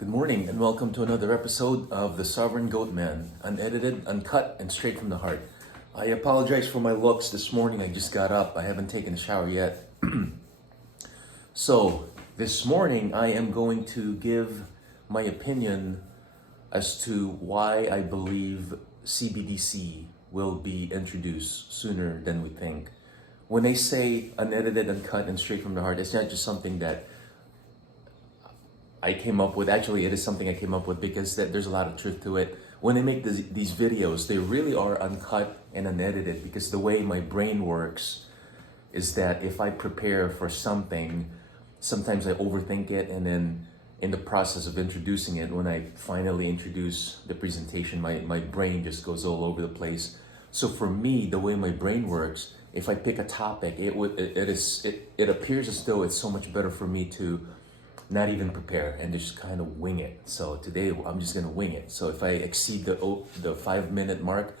Good morning and welcome to another episode of The Sovereign Goat Man, unedited, uncut, and straight from the heart. I apologize for my looks this morning. I just got up. I haven't taken a shower yet. So, this morning I am going to give my opinion as to why I believe CBDC will be introduced sooner than we think. When I say unedited, uncut, and straight from the heart, it's not just something that I came up with. Actually, it is something I came up with because there's a lot of truth to it. When I make these videos, they really are uncut and unedited because the way my brain works is that if I prepare for something, sometimes I overthink it, and then in the process of introducing it, when I finally introduce the presentation, my brain just goes all over the place. So for me, the way my brain works, if I pick a topic, it appears as though it's so much better for me to not even prepare and just kind of wing it. So today I'm just gonna wing it. So if I exceed the 5-minute mark,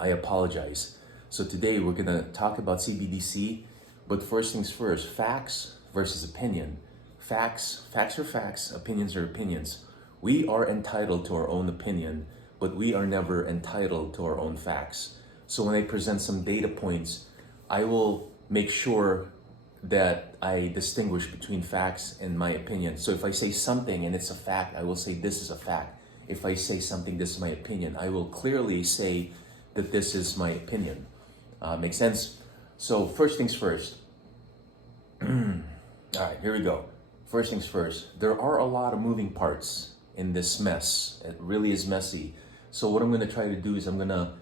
I apologize. So today we're gonna talk about CBDC, but first things first, facts versus opinion. Facts are facts, opinions are opinions. We are entitled to our own opinion, but we are never entitled to our own facts. So when I present some data points, I will make sure that I distinguish between facts and my opinion. So if I say something and it's a fact, I will say this is a fact. If I say something, this is my opinion, I will clearly say that this is my opinion. Makes sense? So first things first. All right, here we go. First things first, there are a lot of moving parts in this mess. It really is messy. So what I'm gonna try to do is I'm gonna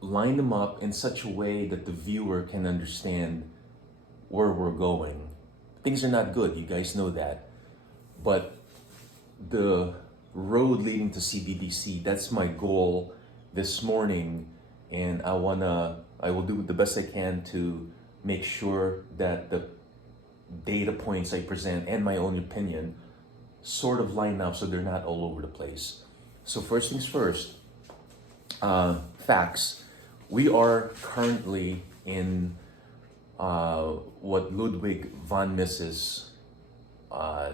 line them up in such a way that the viewer can understand where we're going. Things are not good, you guys know that. But the road leading to CBDC, that's my goal this morning. And I will do the best I can to make sure that the data points I present and my own opinion sort of line up so they're not all over the place. So first things first, facts. We are currently in what Ludwig von Mises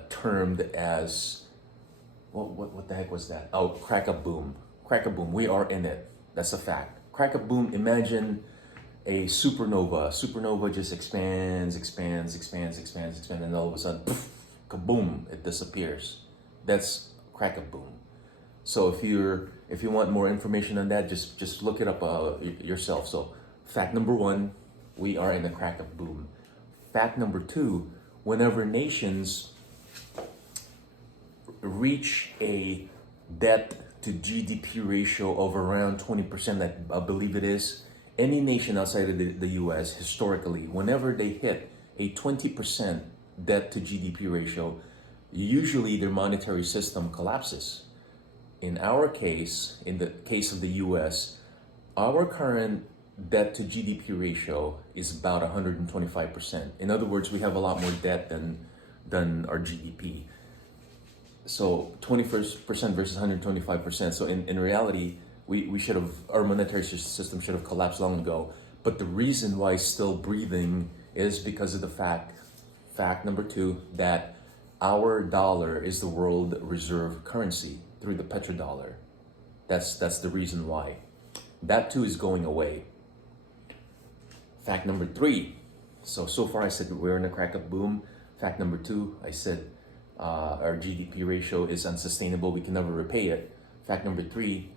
termed as, what the heck was that? Oh, crack a boom. Crack a boom. We are in it. That's a fact. Crack a boom. Imagine a supernova. Supernova just expands, and all of a sudden, poof, kaboom! It disappears. That's crack a boom. So if you want more information on that, just look it up yourself. So fact number one, we are in a crack of boom. Fact number two, whenever nations reach a debt to GDP ratio of around 20%, I believe it is, any nation outside of the US historically, whenever they hit a 20% debt to GDP ratio, usually their monetary system collapses. In our case, in the case of the US, our current debt to GDP ratio is about 125%. In other words, we have a lot more debt than our GDP. So 20% versus 125%. So in reality, we should have, our monetary system should have collapsed long ago. But the reason why it's still breathing is because of the fact number two, that our dollar is the world reserve currency through the petrodollar. That's the reason why. That too is going away. Fact number three. So far I said we're in a crack of boom. Fact number two, I said our GDP ratio is unsustainable. We can never repay it. Fact number three,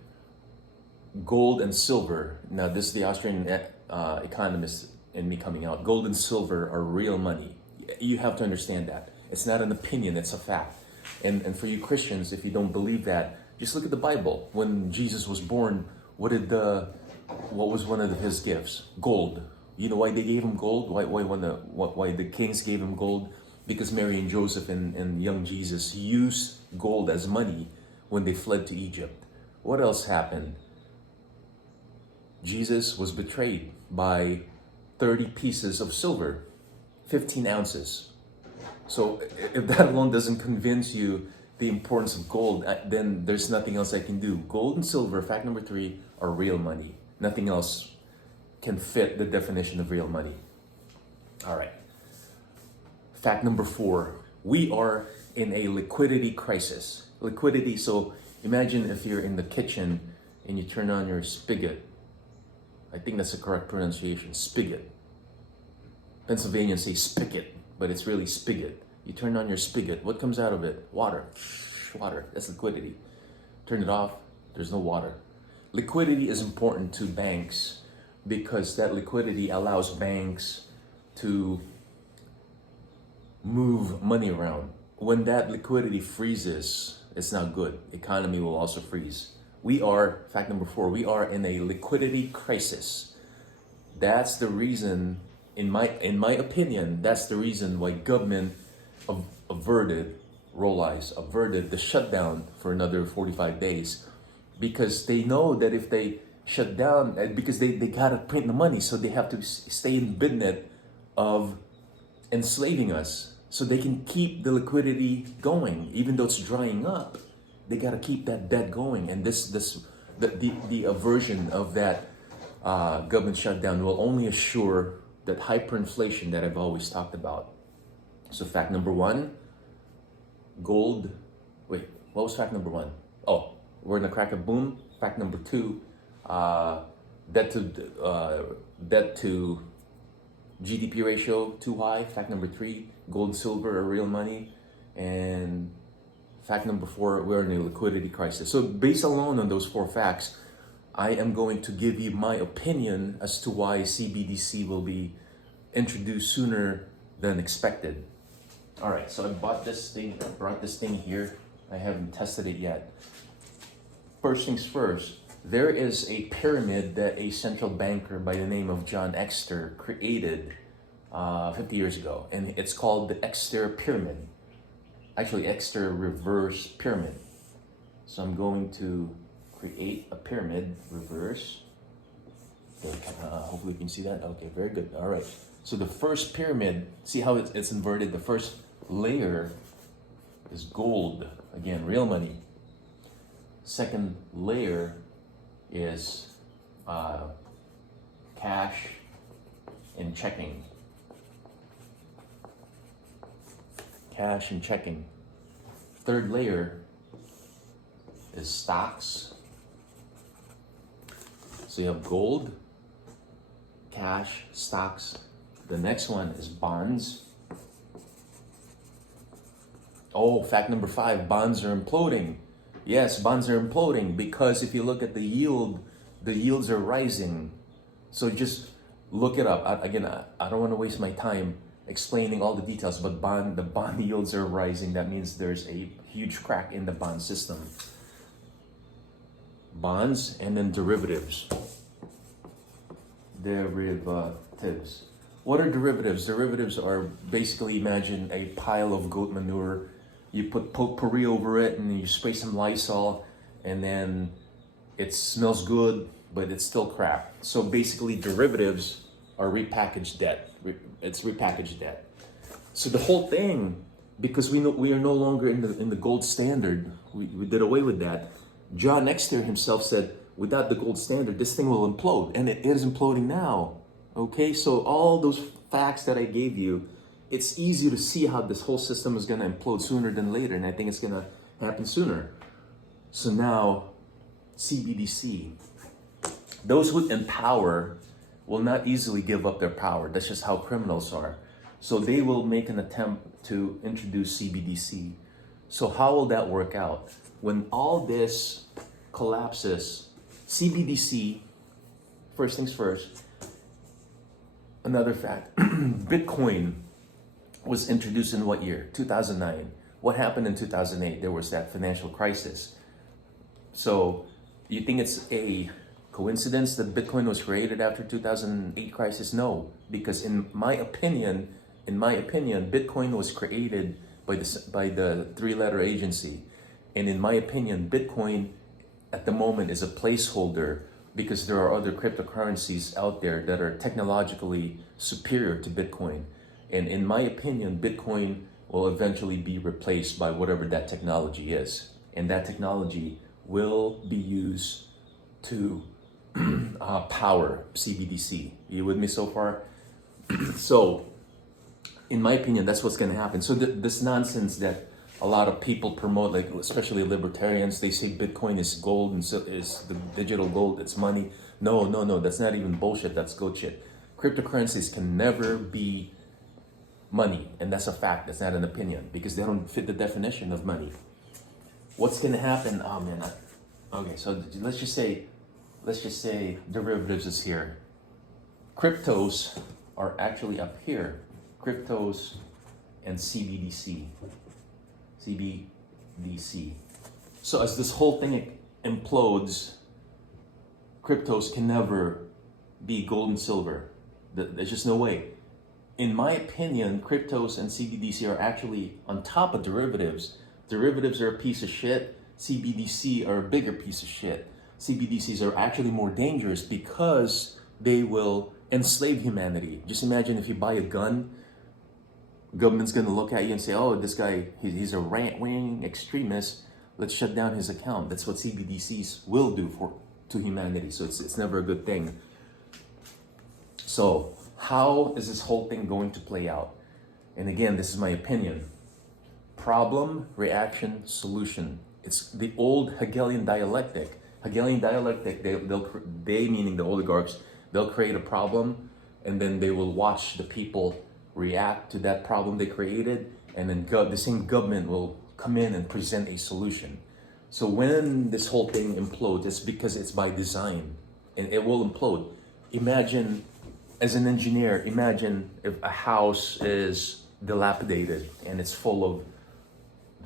gold and silver. Now this is the Austrian economist in me coming out. Gold and silver are real money. You have to understand that. It's not an opinion, it's a fact. And for you Christians, if you don't believe that, just look at the Bible. When Jesus was born, what was one of his gifts? Gold. You know why they gave him gold? Why the kings gave him gold? Because Mary and Joseph and young Jesus used gold as money when they fled to Egypt. What else happened? Jesus was betrayed by 30 pieces of silver, 15 ounces. So if that alone doesn't convince you the importance of gold, then there's nothing else I can do. Gold and silver, fact number three, are real money. Nothing else can fit the definition of real money. All right. Fact number four, we are in a liquidity crisis. Liquidity, so imagine if you're in the kitchen and you turn on your spigot. I think that's the correct pronunciation, spigot. Pennsylvanians say spigot, but it's really spigot. You turn on your spigot, what comes out of it? Water. Water, that's liquidity. Turn it off, there's no water. Liquidity is important to banks because that liquidity allows banks to move money around. When that liquidity freezes, it's not good. Economy will also freeze. Fact number 4, we are in a liquidity crisis. That's the reason, in my opinion, that's the reason why government averted the shutdown for another 45 days. Because they know that if they shut down, because they gotta print the money, so they have to stay in business of enslaving us, so they can keep the liquidity going, even though it's drying up. They gotta keep that debt going, and the aversion of that government shutdown will only assure that hyperinflation that I've always talked about. So fact number 1, gold. Wait, what was fact number 1? Oh, we're gonna crack a boom. Fact number 2, debt to GDP ratio too high. Fact number 3, gold, silver are real money. And fact number 4, we're in a liquidity crisis. So based alone on those 4 facts, I am going to give you my opinion as to why CBDC will be introduced sooner than expected. All right, so I brought this thing here. I haven't tested it yet. First things first, there is a pyramid that a central banker by the name of John Exter created 50 years ago, and it's called the Exter Pyramid. Actually, Exter Reverse Pyramid. So I'm going to create a pyramid reverse. Okay, hopefully you can see that. Okay, very good. All right. So the first pyramid, see how it's inverted? The first layer is gold. Again, real money. Second layer is cash and checking. Cash and checking. Third layer is stocks. So you have gold, cash, stocks. The next one is bonds. Oh, fact number 5, bonds are imploding. Yes, bonds are imploding because if you look at the yields are rising. So just look it up. I don't want to waste my time explaining all the details, but the bond yields are rising. That means there's a huge crack in the bond system. Bonds and then derivatives. Derivatives. What are derivatives? Derivatives are basically, imagine a pile of goat manure. You put potpourri over it and you spray some Lysol, and then it smells good, but it's still crap. So basically, derivatives are repackaged debt. It's repackaged debt. So the whole thing, because we are no longer in the gold standard, we did away with that. John Exter himself said, without the gold standard, this thing will implode, and it is imploding now. Okay, so all those facts that I gave you, it's easy to see how this whole system is going to implode sooner than later, and I think it's going to happen sooner. So now, CBDC. Those who empower will not easily give up their power. That's just how criminals are. So they will make an attempt to introduce CBDC. So how will that work out? When all this collapses, CBDC, first things first, another fact, Bitcoin was introduced in what year? 2009. What happened in 2008? There was that financial crisis. So you think it's a coincidence that Bitcoin was created after 2008 crisis? No, because in my opinion, Bitcoin was created by the 3-letter agency. And in my opinion, Bitcoin at the moment is a placeholder because there are other cryptocurrencies out there that are technologically superior to Bitcoin. And in my opinion, Bitcoin will eventually be replaced by whatever that technology is. And that technology will be used to power CBDC. You with me so far? So, in my opinion, that's what's going to happen. So this nonsense that a lot of people promote, like especially libertarians, they say Bitcoin is gold and so is the digital gold, it's money. No, no, no, that's not even bullshit, that's goat shit. Cryptocurrencies can never be money, and that's a fact, that's not an opinion, because they don't fit the definition of money. What's gonna happen? Oh man, okay, so let's just say derivatives is here. Cryptos are actually up here. Cryptos and CBDC. CBDC. So as this whole thing implodes, cryptos can never be gold and silver. There's just no way. In my opinion, cryptos and CBDC are actually on top of derivatives. Derivatives are a piece of shit. CBDC are a bigger piece of shit. CBDCs are actually more dangerous because they will enslave humanity. Just imagine if you buy a gun, government's gonna look at you and say, oh, this guy, he's a right-wing extremist, let's shut down his account. That's what CBDCs will do to humanity. So it's never a good thing. So how is this whole thing going to play out? And again, this is my opinion. Problem, reaction, solution. It's the old Hegelian dialectic. Hegelian dialectic, they meaning the oligarchs, they'll create a problem and then they will watch the people react to that problem they created, and then the same government will come in and present a solution. So when this whole thing implodes, it's because it's by design, and it will implode. Imagine, as an engineer, imagine if a house is dilapidated and it's full of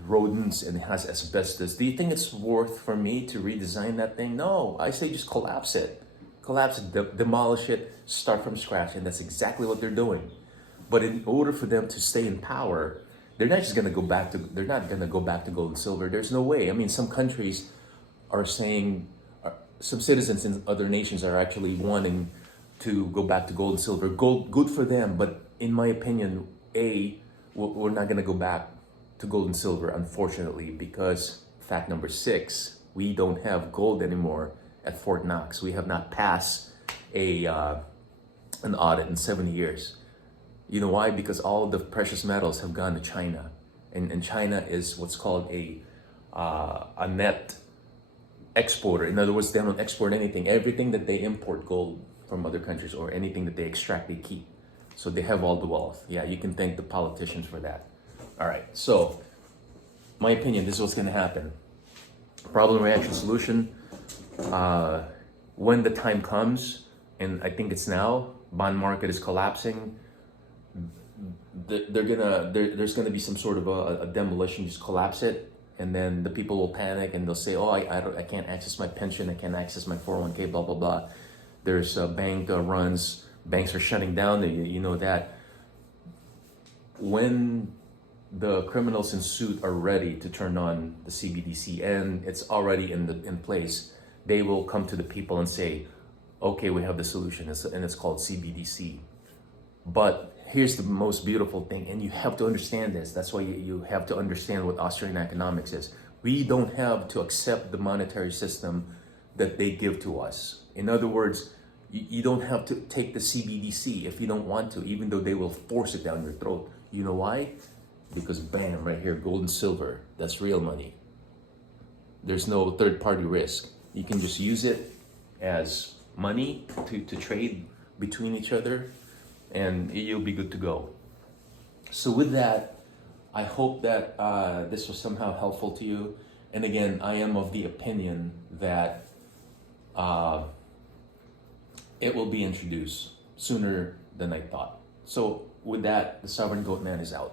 rodents and it has asbestos. Do you think it's worth for me to redesign that thing? No, I say just collapse it. Collapse it, demolish it, start from scratch, and that's exactly what they're doing. But in order for them to stay in power, they're not going to go back to gold and silver. There's no way. I mean, some countries are saying, some citizens in other nations are actually wanting to go back to gold and silver. Gold, good for them, but in my opinion, we're not going to go back to gold and silver, unfortunately, because fact number 6, we don't have gold anymore at Fort Knox. We have not passed an audit in 70 years. You know why? Because all of the precious metals have gone to China, and China is what's called a net exporter. In other words, they don't export anything. Everything that they import gold from other countries, or anything that they extract, they keep. So they have all the wealth. Yeah, you can thank the politicians for that. All right, so my opinion, this is what's going to happen. Problem, reaction, solution. When the time comes, and I think it's now, bond market is collapsing. There's gonna be some sort of a demolition, just collapse it, and then the people will panic and they'll say, oh, I can't access my pension, I can't access my 401k, blah blah blah. There's bank runs, banks are shutting down. You know that. When the criminals in suit are ready to turn on the CBDC, and it's already in place, they will come to the people and say, okay, we have the solution, and it's called CBDC. But here's the most beautiful thing, and you have to understand this. That's why you have to understand what Austrian economics is. We don't have to accept the monetary system that they give to us. In other words, you don't have to take the CBDC if you don't want to, even though they will force it down your throat. You know why? Because bam, right here, gold and silver, that's real money. There's no third-party risk. You can just use it as money to trade between each other, and you'll be good to go. So with that, I hope that this was somehow helpful to you. And again, I am of the opinion that it will be introduced sooner than I thought. So with that, the Sovereign Goat Man is out.